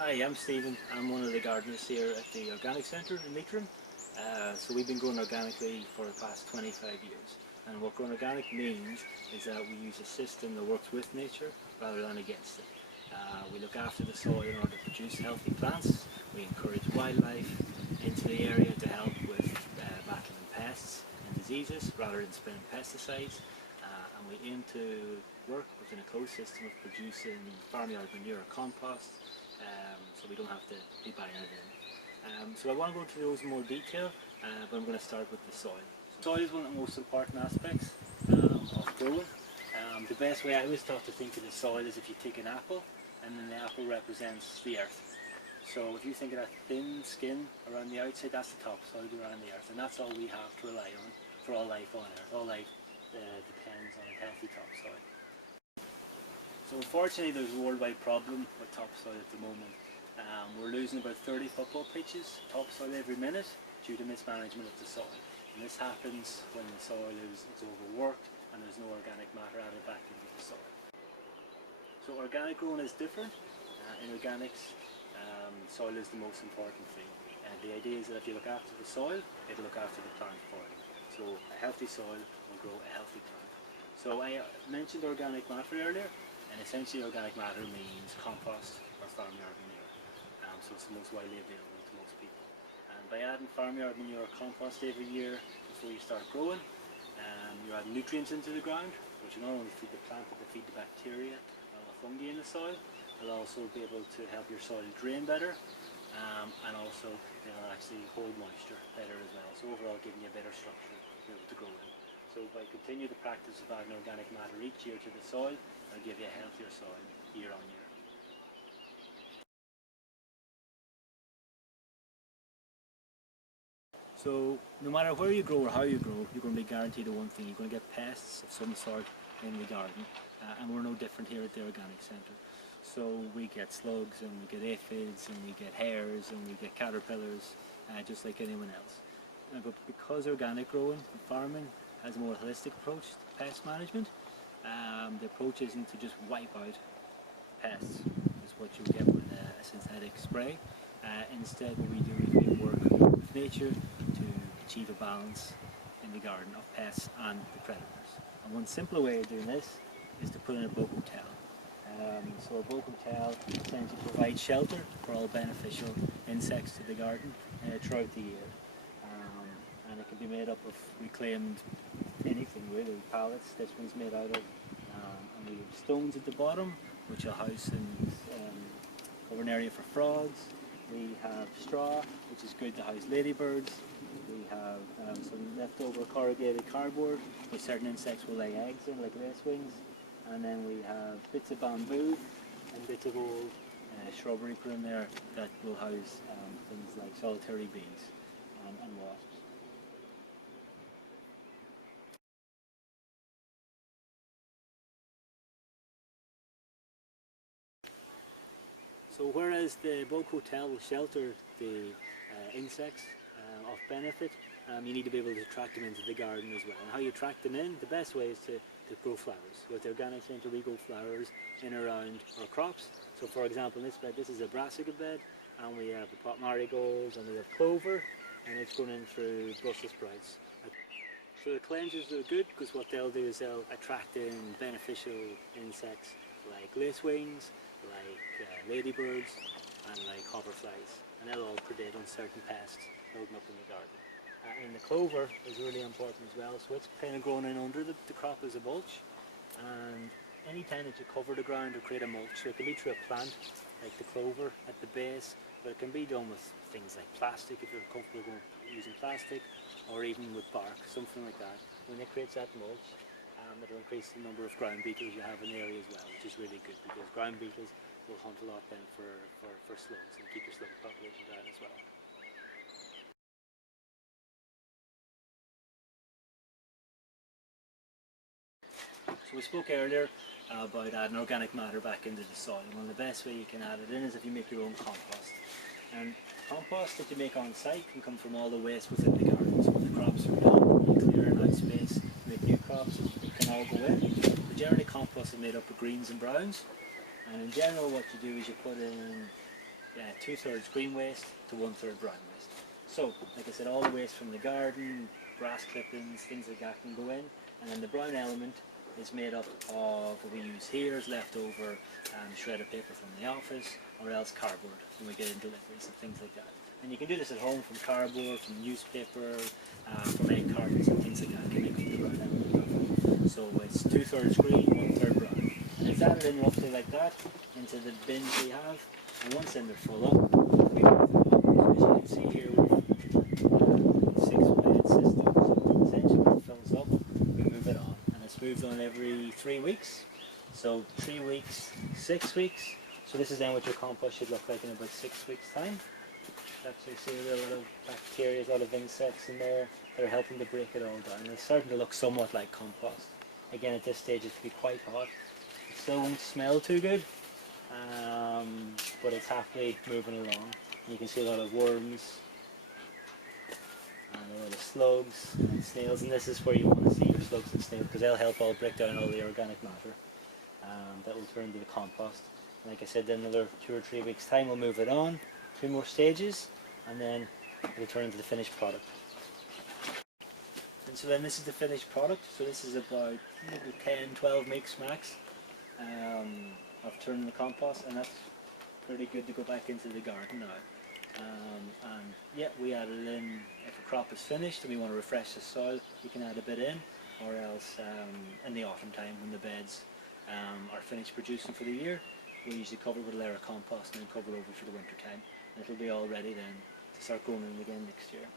Hi, I'm Stephen. I'm one of the gardeners here at the Organic Centre in Leitrim. So we've been growing organically for the past 25 years. And what growing organic means is that we use a system that works with nature rather than against it. We look after the soil in order to produce healthy plants. We encourage wildlife into the area to help with battling pests and diseases rather than spraying pesticides. And we aim to work within a closed system of producing farmyard manure or compost, so we don't have to be buying it in. So I want to go into those in more detail, but I'm going to start with the soil. Soil is one of the most important aspects of growing. The best way I was taught to think of the soil is if you take an apple and then the apple represents the earth. So if you think of that thin skin around the outside, that's the topsoil around the earth, and that's all we have to rely on for all life on earth. All life depends on a healthy topsoil. So unfortunately there's a worldwide problem with topsoil at the moment. We're losing about 30 football pitches topsoil every minute due to mismanagement of the soil. And this happens when the soil is overworked and there's no organic matter added back into the soil. So organic growing is different. In organics, soil is the most important thing. The idea is that if you look after the soil, it'll look after the plant for you. So a healthy soil will grow a healthy plant. So I mentioned organic matter earlier, and essentially organic matter means compost or farmyard manure. So it's the most widely available to most people. And by adding farmyard manure or compost every year before you start growing, you're adding nutrients into the ground, which will not only feed the plant but feed the bacteria and the fungi in the soil. It'll also be able to help your soil drain better, and also it'll actually hold moisture better as well. So overall giving you a better structure to be able to grow in. So by continuing the practice of adding organic matter each year to the soil, it'll give you a healthier soil year on year. So no matter where you grow or how you grow, you're going to be guaranteed of one thing: you're going to get pests of some sort in the garden, and we're no different here at the Organic Centre. So we get slugs, and we get aphids, and we get hares, and we get caterpillars, just like anyone else. But because organic growing and farming has a more holistic approach to pest management, the approach isn't to just wipe out pests, is what you get with a synthetic spray. Instead, what we do is we work with nature to achieve a balance in the garden of pests and the predators. And one simpler way of doing this is to put in a bug hotel. So a bug hotel tends to provide shelter for all beneficial insects to the garden throughout the year. And it can be made up of reclaimed anything really, pallets. This one's made out of, and we have stones at the bottom, which will house and cover an area for frogs. We have straw, which is good to house ladybirds. We have some leftover corrugated cardboard, which certain insects will lay eggs in, like lacewings. And then we have bits of bamboo and bits of old shrubbery put in there that will house things like solitary bees and wasps. So whereas the bug hotel will shelter the insects of benefit, you need to be able to attract them into the garden as well. And how you attract them in, the best way is to grow flowers. With the Organic Centre we grow flowers in around our crops. So for example, in this bed, this is a brassica bed, and we have the pot marigolds, and we have clover, and it's grown in through Brussels sprouts. So the cleansers are good because what they'll do is they'll attract in beneficial insects like lacewings, like ladybirds, and like hoverflies, and they'll all predate on certain pests building up in the garden. And the clover is really important as well, so it's kind of grown in under the crop as a mulch, and any time that you cover the ground or create a mulch, so it can be through a plant like the clover at the base, but it can be done with things like plastic if you're comfortable using plastic, or even with bark, something like that. When it creates that mulch, it'll increase the number of ground beetles you have in the area as well, which is really good because ground beetles will hunt a lot then for slugs and keep your slug population down as well. So we spoke earlier about adding organic matter back into the soil. One of the best way you can add it in is if you make your own compost. And compost that you make on site can come from all the waste within the garden. So when the crops are done, you clear out space, make new crops, it can all go in. But generally compost is made up of greens and browns. And in general what you do is you put in 2/3 green waste to 1/3 brown waste. So, like I said, all the waste from the garden, grass clippings, things like that can go in, and then the brown element is made up of what we use here is leftover shredded paper from the office, or else cardboard when we get in deliveries and things like that. And you can do this at home from cardboard, from newspaper, from egg cartons and things like that. Can make up the brown element. So it's 2/3 green, 1/3 brown. And it's added in roughly like that into the bins we have. And once then they're full up, we move them up. As you can see here, we've 6-bed system. So essentially when it fills up, we move it on. And it's moved on every 3 weeks. So 3 weeks, 6 weeks. So this is then what your compost should look like in about 6 weeks' time. Actually see a lot of bacteria, a lot of insects in there that are helping to break it all down. It's starting to look somewhat like compost. Again, at this stage it can be quite hot. It still won't smell too good, but it's happily moving along. And you can see a lot of worms and a lot of slugs and snails, and this is where you want to see your slugs and snails because they'll help all break down all the organic matter that will turn into the compost. And like I said, then another 2 or 3 weeks time we'll move it on. 2 more stages, and then it'll turn into the finished product. And so then this is the finished product. So this is about maybe 10-12 weeks max of turning the compost, and that's pretty good to go back into the garden now. And yeah, we add it in if a crop is finished and we want to refresh the soil, you can add a bit in, or else in the autumn time when the beds are finished producing for the year, we usually cover with a layer of compost and then cover over for the winter time. It'll be all ready then to start growing in again next year.